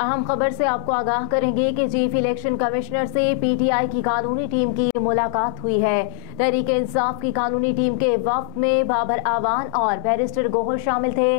अहम खबर से आपको आगाह करेंगे कि चीफ इलेक्शन कमिश्नर से पीटीआई की कानूनी टीम की मुलाकात हुई है। तहरीक इंसाफ की कानूनी टीम के वफ्द में बाबर आवान और बैरिस्टर गोहर शामिल थे।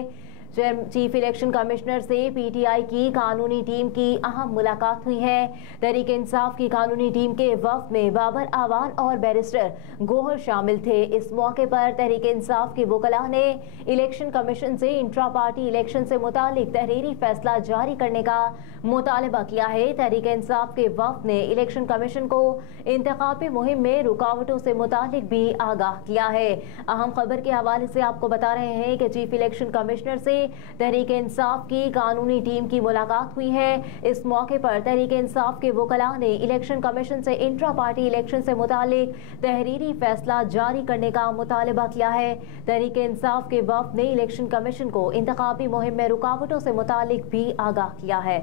चीफ इलेक्शन कमिश्नर से पीटीआई की कानूनी टीम की अहम मुलाकात हुई है। तहरीक इंसाफ की कानूनी टीम के वफ्द में बाबर आवान और बैरिस्टर गोहर शामिल थे। इस मौके पर तहरीक इंसाफ के वकला ने इलेक्शन कमीशन से इंट्रा पार्टी इलेक्शन से मुतालिक तहरीरी फैसला जारी करने का मुतालबा किया है। तहरीक इंसाफ के वफ्द ने इलेक्शन कमीशन को इंतखाबी मुहिम में रुकावटों से मुतालिक भी आगाह किया है। अहम खबर के हवाले से आपको बता रहे हैं कि चीफ इलेक्शन कमिश्नर से तहरीक इंसाफ की कानूनी टीम की मुलाकात हुई है। इस मौके पर तहरीक इंसाफ के वकला ने इलेक्शन कमीशन से इंट्रा पार्टी इलेक्शन से मुतालिक तहरीरी फैसला जारी करने का मुतालबा किया है। तहरीक इंसाफ के वफ्द ने इलेक्शन कमीशन को इंतखाबी मुहिम में रुकावटों से मुतालिक भी आगाह किया है।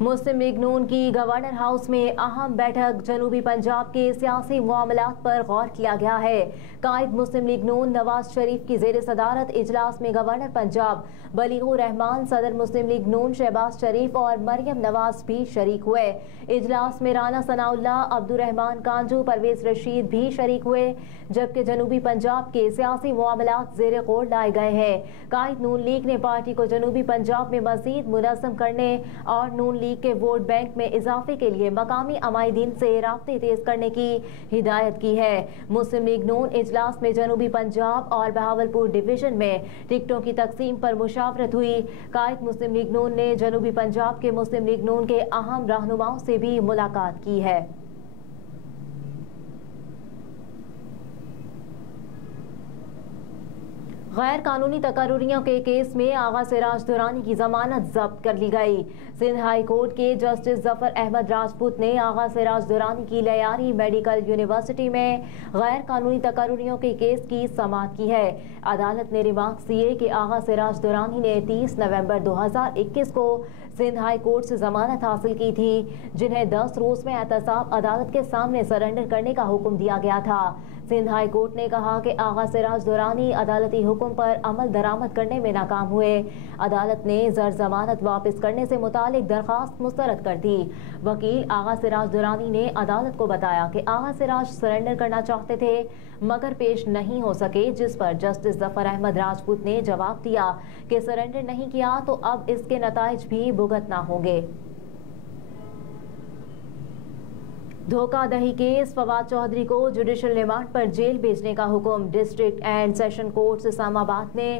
मुस्लिम लीग नून की गवर्नर हाउस में अहम बैठक। जनूबी पंजाब के सियासी मामलात पर गौर किया गया है। कायद मुस्लिम लीग नून नवाज शरीफ की जेर सदारत इजलास में गवर्नर पंजाब बलीगुर रहमान, सदर मुस्लिम लीग नून शहबाज शरीफ और मरियम नवाज भी शरीक हुए। इजलास में राना सनाउल्लाह, अब्दुर्रहमान कांजू, परवेज रशीद भी शरीक हुए, जबकि जनूबी पंजाब के सियासी मामलात जेर गौर लाए गए हैं। कायद नून लीग ने पार्टी को जनूबी पंजाब में मजीद मुनज़्ज़म करने और नून लीग के वोट बैंक में इजाफे के लिए मकामी अमायदीन से राब्ते तेज करने की हिदायत की है। मुस्लिम लीग नून इजलास में जनूबी पंजाब और बहावलपुर डिवीजन में टिकटों की तकसीम पर मुशावरत हुई। कायद मुस्लिम लीग नून ने जनूबी पंजाब के मुस्लिम लीग नून के अहम रहनुमाओं से भी मुलाकात की है। गैर कानूनी तकर्रुरियों के केस में आगा सिराज दुरानी की जमानत जब्त कर ली गई। सिंध हाई कोर्ट के जस्टिस जफर अहमद राजपूत ने आगा सिराज दुरानी की लयारी मेडिकल यूनिवर्सिटी में गैर कानूनी तकर्रुरियों के केस की समाअत की है। अदालत ने रिमार्क्स दिए कि आगा सिराज दुरानी ने 30 नवंबर 2021 को सिंध हाई कोर्ट से जमानत हासिल की थी, जिन्हें 10 रोज में एहतसाब अदालत के सामने सरेंडर करने का हुक्म दिया गया था। सिंध हाई कोर्ट ने कहा कि आगा सिराज दुरानी अदालती हुक्म पर अमल दरामद करने में नाकाम हुए। अदालत ने जर जमानत वापस करने से मुतालिक दरखास्त मुस्तरद कर दी। वकील आगा सिराज दुरानी ने अदालत को बताया कि आगा सिराज सरेंडर करना चाहते थे मगर पेश नहीं हो सके, जिस पर जस्टिस जफर अहमद राजपूत ने जवाब दिया कि सरेंडर नहीं किया तो अब इसके नताइज भी भुगतना होंगे। धोखाधड़ी केस, फवाद चौधरी को जुडिशल रिमांड पर जेल भेजने का हुक्म। District and session court Islamabad ने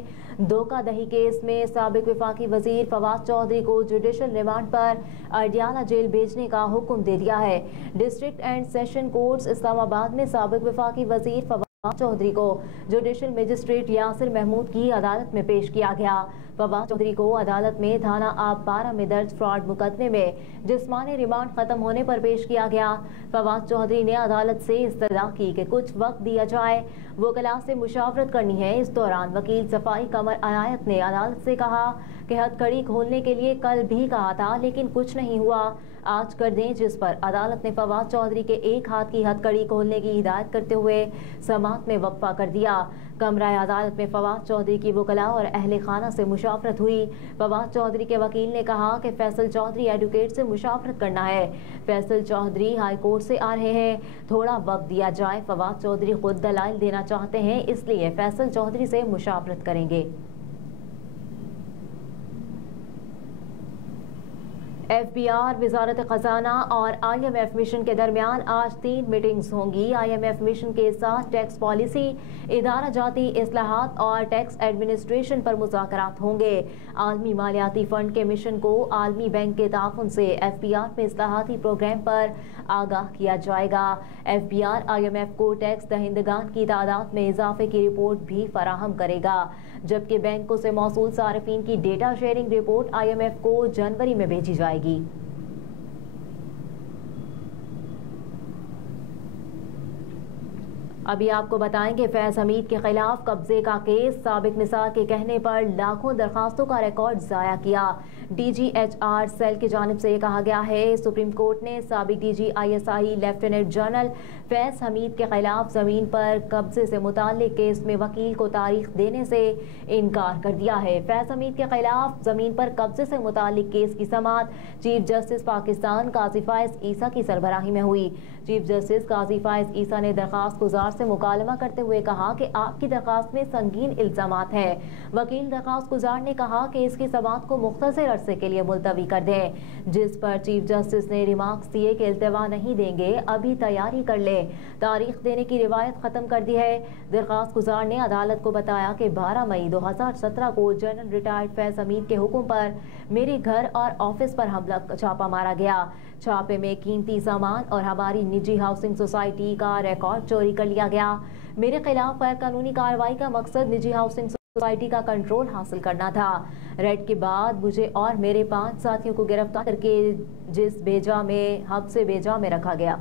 धोखाधड़ी केस में साबिक वफाकी वजीर फवाद चौधरी को जुडिशल रिमांड पर अडियाला जेल भेजने का हुक्म दे दिया है। District and session court Islamabad में साबिक वफाकी वजीर फवाद चौधरी को जुडिशल मजिस्ट्रेट यासिर महमूद की अदालत में पेश किया गया। फवाद चौधरी को अदालत में थाना आप 12 में दर्ज फ्रॉड मुकदमे में जिस्मानी रिमांड खत्म होने पर पेश किया गया। फवाद चौधरी ने अदालत से इस्तदा की कि कुछ वक्त दिया जाए, वकला से मुशावरत करनी है। इस दौरान वकील सफाई कमर अनायत ने अदालत से कहा कि हथकड़ी खोलने के लिए कल भी कहा था लेकिन कुछ नहीं हुआ, आज कर दें, जिस पर अदालत ने फवाद चौधरी के एक हाथ की हथकड़ी खोलने की हिदायत करते हुए समाअत में वक्फा कर दिया। कमरा अदालत में फवाद चौधरी की वकला और अहले खाना से मुशावरत हुई। फवाद चौधरी के वकील ने कहा कि फैसल चौधरी एडवोकेट से मुशावरत करना है। फैसल चौधरी हाई कोर्ट से आ रहे हैं, थोड़ा वक्त दिया जाए। फवाद चौधरी खुद दलाइल देना चाहते हैं, इसलिए फैसल चौधरी से मुशावरत करेंगे। FBR, वजारत खजाना और IMF मिशन के दरमियान आज 3 मीटिंग्स होंगी। IMF मिशन के साथ टैक्स पॉलिसी, इदारा जाती इस्लाहात और टैक्स एडमिनिस्ट्रेशन पर मुज़ाकरात होंगे। आलमी मालियाती फ़ंड के मिशन को आलमी बैंक के ताउन से FBR में इस्लाहाती प्रोग्राम पर आगाह किया जाएगा। FBR IMF को टैक्स दहिंदगान की तादाद में इजाफे की रिपोर्ट भी फराहम करेगा, जबकि बैंकों से मौसूल सारिफीन की डेटा शेयरिंग रिपोर्ट IMF को जनवरी में भेजी जाएगी। अभी आपको बताएं कि फैज हमीद के खिलाफ कब्जे का केस, साबिक निसार के कहने पर लाखों दरखास्तों का रिकॉर्ड जाया किया। DGHR सेल की जानिब से कहा गया है, सुप्रीम कोर्ट ने साबिक DG ISI lieutenant general Faiz Hamid के खिलाफ जमीन पर कब्जे से मुताल्लिक केस में वकील को तारीख देने से इनकार कर दिया है। फैज हमीद के खिलाफ जमीन पर कब्जे से मुताल्लिक केस की समाअत चीफ जस्टिस पाकिस्तान काजी फायज ईसा की सरबराही में हुई। चीफ जस्टिस काजी फायज ईसा ने दरखास्त गुजार से मुकालमा करते हुए कहा कि आपकी दरखास्त में संगीन इल्जामात हैं। वकील दरखास्त गुजार ने कहा कि इसकी समाअत को मुख्तसर अरसे के लिए मुलतवी कर दें, जिस पर चीफ जस्टिस ने रिमार्क्स दिए कि इल्तवा नहीं देंगे, अभी तैयारी कर ले, तारीख देने की रिवायत खत्म कर दी है। दरखास्त गुजार ने अदालत को बताया कि 12 मई 2017 को जनरल रिटायर्ड फैज हमीद के हुक्म पर मेरे घर और ऑफिस पर हमला छापा मारा गया। छापे में कीमती सामान और हमारी निजी हाउसिंग सोसाइटी का रिकॉर्ड चोरी कर लिया गया। मेरे खिलाफ गैर कानूनी कार्रवाई का मकसद निजी हाउसिंग सोसाइटी का कंट्रोल हासिल करना था। रेड के बाद मुझे और मेरे 5 साथियों को गिरफ्तार करके जिस बेजा में हब्से बेजा में रखा गया।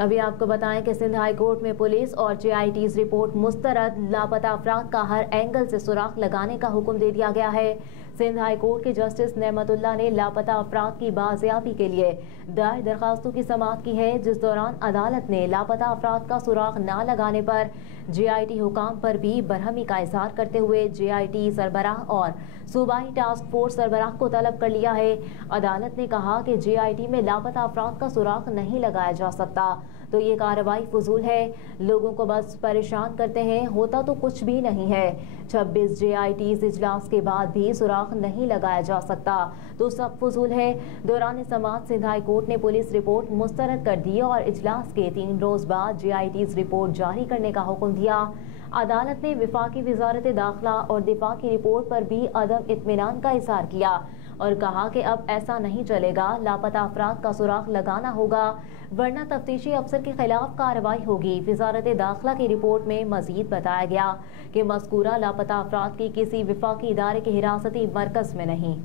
अभी आपको बताएं कि सिंध हाई कोर्ट में पुलिस और JIT's रिपोर्ट मुस्तरद, लापता अफराद का हर एंगल से सुराग लगाने का हुक्म दे दिया गया है। सिंध हाई कोर्ट के जस्टिस नेमतुल्लाह ने लापता अफराद की बाजियाबी के लिए दायर दरखास्तों की समाअत की है, जिस दौरान अदालत ने लापता अफराद का सुराग न लगाने पर JIT हुकाम पर भी बरहमी का इजहार करते हुए JIT सरबराह और सूबाई टास्क फोर्स सरबराह को तलब कर लिया है। अदालत ने कहा कि JIT में लापता अफराद का सुराग नहीं लगाया जा सकता तो ये कार्रवाई फजूल है, लोगों को बस परेशान करते हैं, होता तो कुछ भी नहीं है। 26 JIT's इजलास के बाद भी सुराग नहीं लगाया जा सकता तो सब फजूल है। दौरान समाअत सिंध हाई कोर्ट ने पुलिस रिपोर्ट मुस्तरद कर दी और इजलास के 3 रोज बाद JIT's रिपोर्ट जारी करने का हुक्म दिया। अदालत ने विफाकी वजारत दाखिला और दिफा की रिपोर्ट पर भी अदम इत्मीनान का इजहार किया और कहा कि अब ऐसा नहीं चलेगा, लापता अफराद का सुराग लगाना होगा वरना तफ्तीशी अफसर के खिलाफ कार्रवाई होगी। वजारत दाखिला की रिपोर्ट में मजीद बताया गया कि मज़कूरा लापता अफराद की किसी विफाकी इदारे के हिरासती मरकज में नहीं।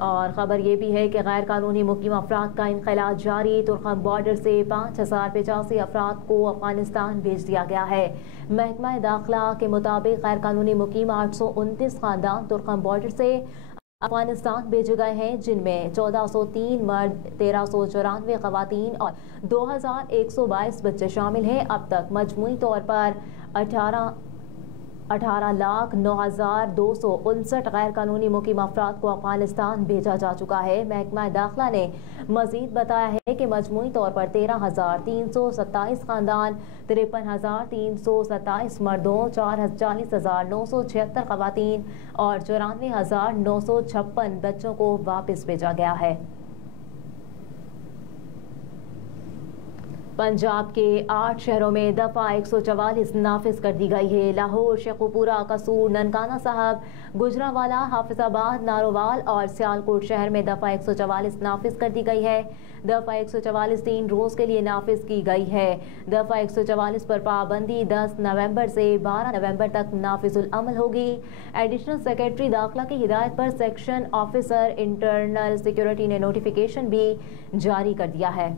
और ख़बर ये भी है कि गैर कानूनी मुकीम अफराद का इनखला जारी। तुर्कम बॉर्डर से 5085 अफराद को अफगानिस्तान भेज दिया गया है। महकमा दाखिला के मुताबिक गैर कानूनी मुकीम 829 खानदान तुर्कम बॉर्डर से अफगानिस्तान भेजे गए हैं, जिनमें 1403 मर्द, 1394 खवातीन और 2122 बच्चे शामिल हैं। अब तक मजमूई तौर पर 18,09,259 गैर कानूनी मुकीम अफराद को अफगानिस्तान भेजा जा चुका है। महकमा दाखिला ने मजीद बताया है कि मजमूई तौर पर 13,327 खानदान, 53,327 मर्दों, 40,976 खवातीन और 94,956 बच्चों को वापस भेजा गया है। पंजाब के 8 शहरों में दफ़ा 144 नाफिज कर दी गई है। लाहौर, शेखुपुरा, कसूर, ननकाना साहब, गुजरांवाला, हाफिजाबाद, नारोवाल और सियालकोट शहर में दफ़ा 144 नाफिज कर दी गई है। दफ़ा 144 3 रोज़ के लिए नाफिज की गई है। दफ़ा 144 पर पाबंदी 10 नवंबर से 12 नवंबर तक नाफिजुल अमल होगी। एडिशनल सेक्रेटरी दाखिला की हिदायत पर सेक्शन ऑफिसर इंटरनल सिक्योरिटी ने नोटिफिकेशन भी जारी कर दिया है।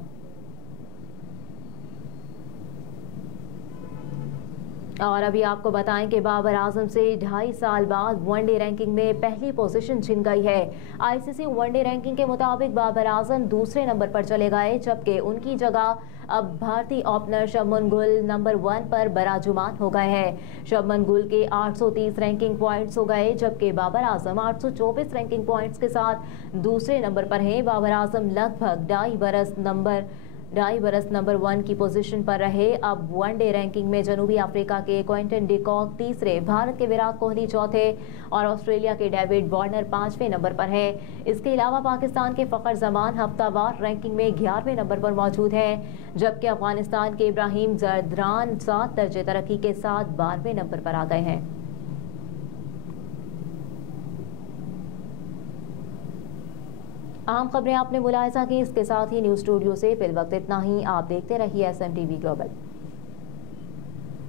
और अभी आपको बताएं कि बाबर आजम से 2.5 साल बाद वनडे रैंकिंग में पहली पोजीशन छिन गई है। ICC वनडे रैंकिंग के मुताबिक बाबर आजम दूसरे नंबर पर चले गए, जबकि उनकी जगह अब भारतीय ओपनर शुभमन गिल नंबर 1 पर बराजुमान हो गए हैं। शुभमन गिल के 830 रैंकिंग पॉइंट्स हो गए, जबकि बाबर आजम 824 रैंकिंग पॉइंट्स के साथ दूसरे नंबर पर हैं। बाबर आजम लगभग 2.5 बरस नंबर 1 की पोजीशन पर रहे। अब वनडे रैंकिंग में जनूबी अफ्रीका के क्विंटन डिकॉक तीसरे, भारत के विराट कोहली चौथे और ऑस्ट्रेलिया के डेविड वार्नर 5वें नंबर पर है। इसके अलावा पाकिस्तान के फ़खर जमान हफ्तावार रैंकिंग में 11वें नंबर पर मौजूद हैं, जबकि अफगानिस्तान के इब्राहिम जरदान 7 दर्जे तरक्की के साथ 12वें नंबर पर आ गए हैं। अहम खबरें आपने मुलाहिजा की। इसके साथ ही न्यूज़ स्टूडियो से फिल वक्त इतना ही। आप देखते रहिए SMTV ग्लोबल।